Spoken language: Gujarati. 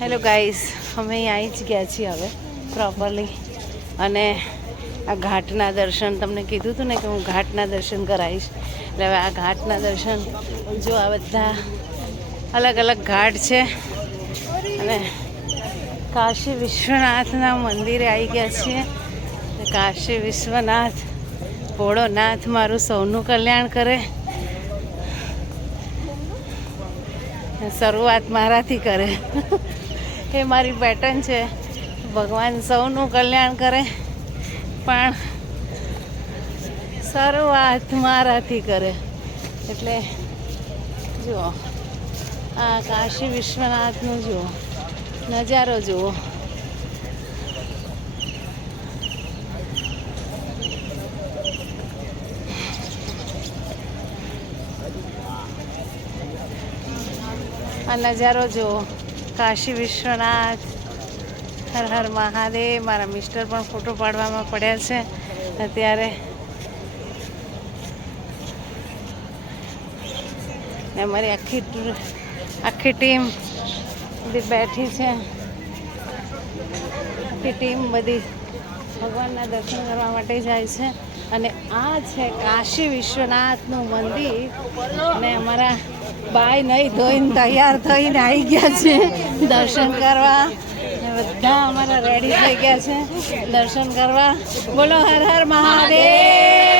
હેલો ગાઈસ, અમે અહીં આવી જ ગયા છીએ હવે પ્રોપરલી. અને આ ઘાટના દર્શન તમને કીધું હતું ને કે હું ઘાટના દર્શન કરાવીશ. એટલે હવે આ ઘાટના દર્શન જો આ બધા અલગ અલગ ઘાટ છે. અને કાશી વિશ્વનાથના મંદિરે આવી ગયા છીએ. કાશી વિશ્વનાથ ભોળોનાથ મારું સૌનું કલ્યાણ કરે. શરૂઆત મારાથી કરે એ મારી પેટર્ન છે. ભગવાન સૌનું કલ્યાણ કરે પણ શરૂઆત મારાથી કરે. એટલે જુઓ આ કાશી વિશ્વનાથનું જુઓ નજારો જુઓ. આ નજારો જુઓ કાશી વિશ્વનાથ. હર હર મહાદેવ. મારા મિસ્ટર પણ ફોટો પાડવામાં પડ્યા છે અત્યારે. ને અમારી આખી ટીમ બધી બેઠી છે. આખી ટીમ બધી ભગવાનના દર્શન કરવા માટે જાય છે. અને આ છે કાશી વિશ્વનાથનું મંદિર. ને અમારા બાય નહીં ધોઈને તૈયાર થઈને આવી ગયા છે દર્શન કરવા. બધા અમારા રેડી થઈ ગયા છે દર્શન કરવા. બોલો હર હર મહાદેવ.